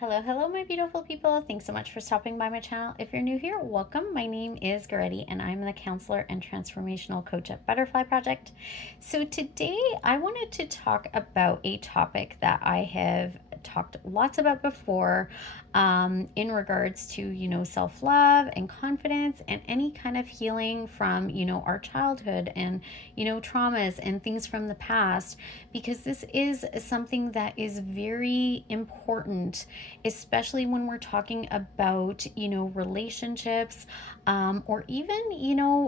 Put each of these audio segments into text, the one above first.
Hello, hello, my beautiful people. Thanks so much for stopping by my channel. If you're new here, welcome. My name is Goretti, and I'm the counselor and transformational coach at Butterfly Project. So, today I wanted to talk about a topic that I have talked lots about before in regards to, self love and confidence and any kind of healing from, our childhood and, traumas and things from the past, because this is something that is very important, especially when we're talking about, relationships, or even,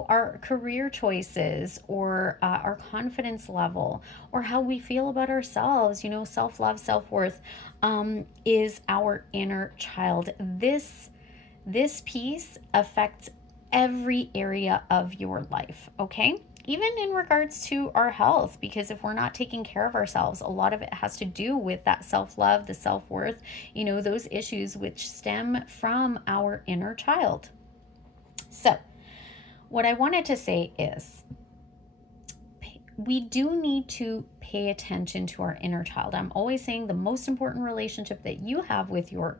our career choices, or our confidence level, or how we feel about ourselves, self love, self worth, is our inner child. This piece affects every area of your life, okay? Even in regards to our health, because if we're not taking care of ourselves, a lot of it has to do with that self love, the self worth, those issues which stem from our inner child. So, what I wanted to say is we do need to pay attention to our inner child. I'm always saying the most important relationship that you have with your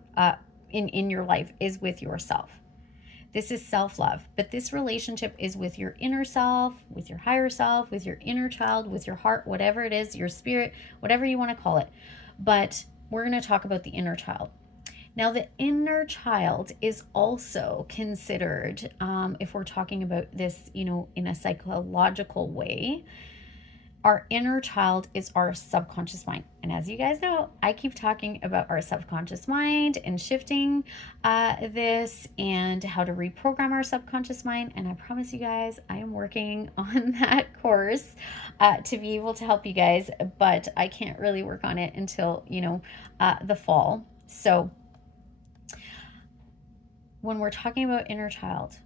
in your life is with yourself. This is self-love, but this relationship is with your inner self, with your higher self, with your inner child, with your heart, whatever it is, your spirit, whatever you want to call it. But we're going to talk about the inner child. Now, the inner child is also considered, if we're talking about this, in a psychological way, our inner child is our subconscious mind. And as you guys know, I keep talking about our subconscious mind and shifting this and how to reprogram our subconscious mind. And I promise you guys, I am working on that course to be able to help you guys, but I can't really work on it until, the fall. So when we're talking about inner child,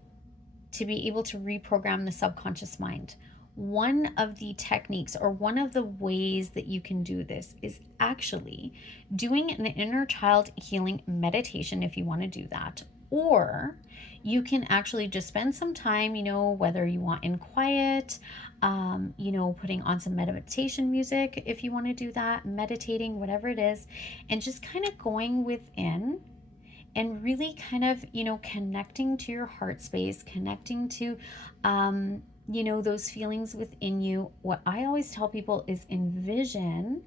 to be able to reprogram the subconscious mind, one of the techniques or one of the ways that you can do this is actually doing an inner child healing meditation if you want to do that. Or you can actually just spend some time, whether you want in quiet, putting on some meditation music if you want to do that, meditating, whatever it is, and just kind of going within and really kind of, connecting to your heart space, connecting to, those feelings within you. What I always tell people is envision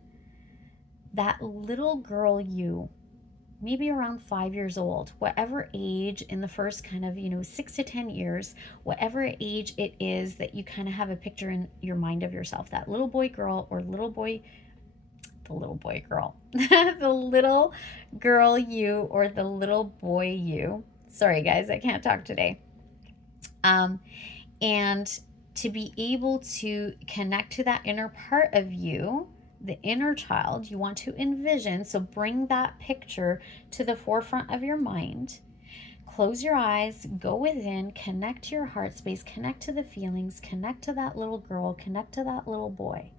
that little girl you, maybe around 5 years old, whatever age in the first kind of, 6 to 10 years, whatever age it is that you kind of have a picture in your mind of yourself, that little boy, girl, or little boy, the little boy, girl, the little girl you, or the little boy you. Sorry, guys, I can't talk today. And to be able to connect to that inner part of you, the inner child, you want to envision. So bring that picture to the forefront of your mind. Close your eyes, go within, connect to your heart space, connect to the feelings, connect to that little girl, connect to that little boy.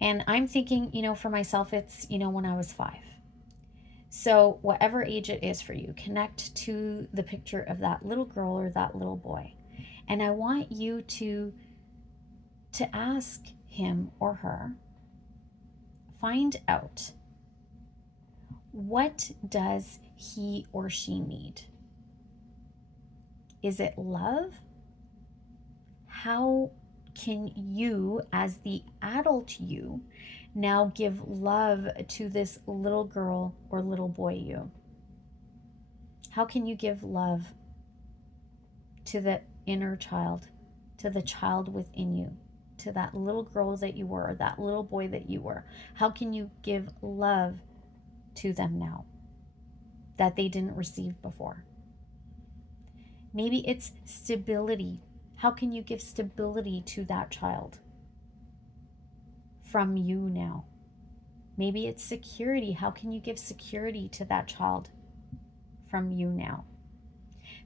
And I'm thinking, for myself, it's, when I was 5. So whatever age it is for you, connect to the picture of that little girl or that little boy. And I want you to ask him or her, find out, what does he or she need? Is it love? How can you, as the adult you, now give love to this little girl or little boy you? How can you give love to the inner child, to the child within you, to that little girl that you were, or that little boy that you were? How can you give love to them now that they didn't receive before? Maybe it's stability. How can you give stability to that child from you now? Maybe it's security. How can you give security to that child from you now?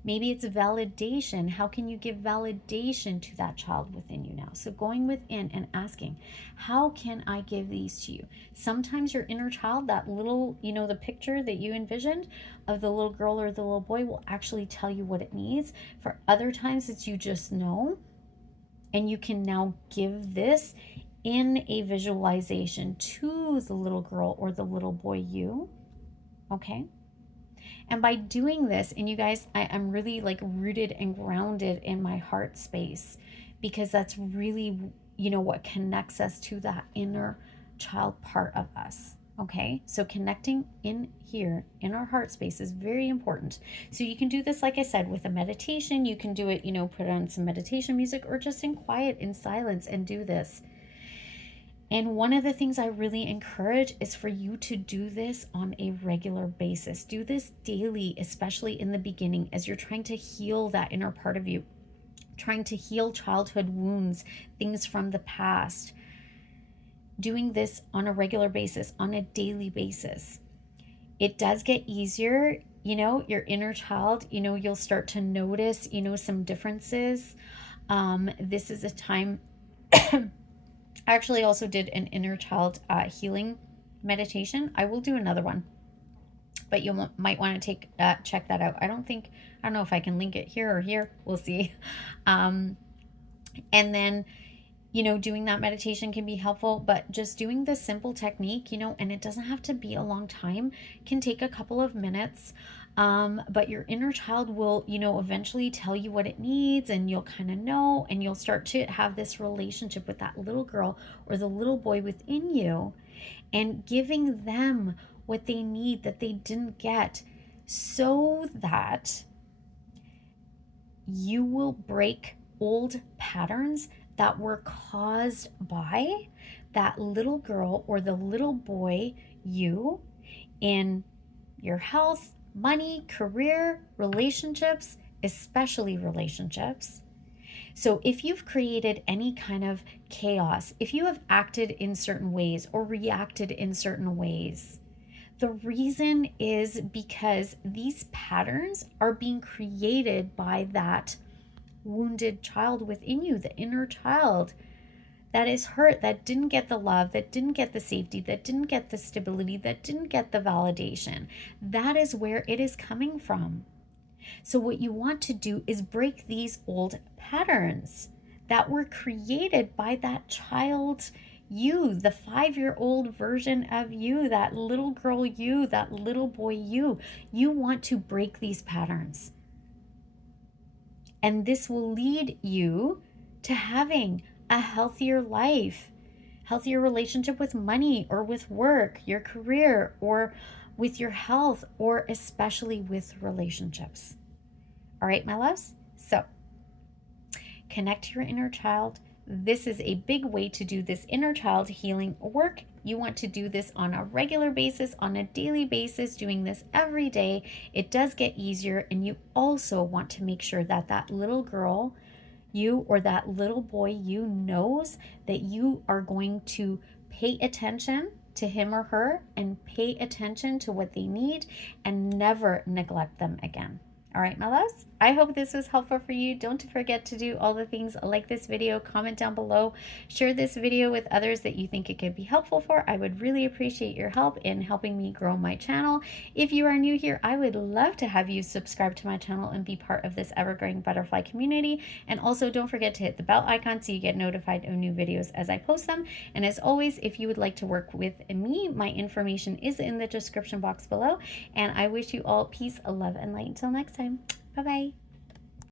Maybe it's validation. How can you give validation to that child within you now? So going within and asking, how can I give these to you? Sometimes your inner child, that little, the picture that you envisioned of the little girl or the little boy, will actually tell you what it needs. For other times, it's you just know. And you can now give this in a visualization to the little girl or the little boy you. Okay. And by doing this, and you guys, I'm really like rooted and grounded in my heart space, because that's really, what connects us to that inner child part of us. Okay, so connecting in here in our heart space is very important. So you can do this, like I said, with a meditation. You can do it, put on some meditation music, or just in quiet, in silence, and do this. And one of the things I really encourage is for you to do this on a regular basis. Do this daily, especially in the beginning, as you're trying to heal that inner part of you, trying to heal childhood wounds, things from the past. Doing this on a regular basis, on a daily basis. It does get easier, your inner child, you'll start to notice, some differences. This is a time. I actually also did an inner child healing meditation. I will do another one, but you might want to check that out. I don't know if I can link it here or here. We'll see. And then, doing that meditation can be helpful, but just doing this simple technique, and it doesn't have to be a long time, can take a couple of minutes. But your inner child will, eventually tell you what it needs, and you'll kind of know, and you'll start to have this relationship with that little girl or the little boy within you, and giving them what they need that they didn't get, so that you will break old patterns that were caused by that little girl or the little boy you, in your health, money, career, relationships, especially relationships. So if you've created any kind of chaos, if you have acted in certain ways or reacted in certain ways, the reason is because these patterns are being created by that wounded child within you, the inner child that is hurt, that didn't get the love, that didn't get the safety, that didn't get the stability, that didn't get the validation. That is where it is coming from. So what you want to do is break these old patterns that were created by that child you, the 5-year-old version of you, that little girl you, that little boy you. You want to break these patterns. And this will lead you to having a healthier life, healthier relationship with money or with work, your career, or with your health, or especially with relationships. All right, my loves? So connect to your inner child. This is a big way to do this inner child healing work. You want to do this on a regular basis, on a daily basis, doing this every day. It does get easier. And you also want to make sure that that little girl you, or that little boy you, knows that you are going to pay attention to him or her, and pay attention to what they need, and never neglect them again. All right, my loves, I hope this was helpful for you. Don't forget to do all the things, like this video, comment down below, share this video with others that you think it could be helpful for. I would really appreciate your help in helping me grow my channel. If you are new here, I would love to have you subscribe to my channel and be part of this ever-growing butterfly community. And also don't forget to hit the bell icon so you get notified of new videos as I post them. And as always, if you would like to work with me, my information is in the description box below. And I wish you all peace, love, and light. Until next time. Bye-bye.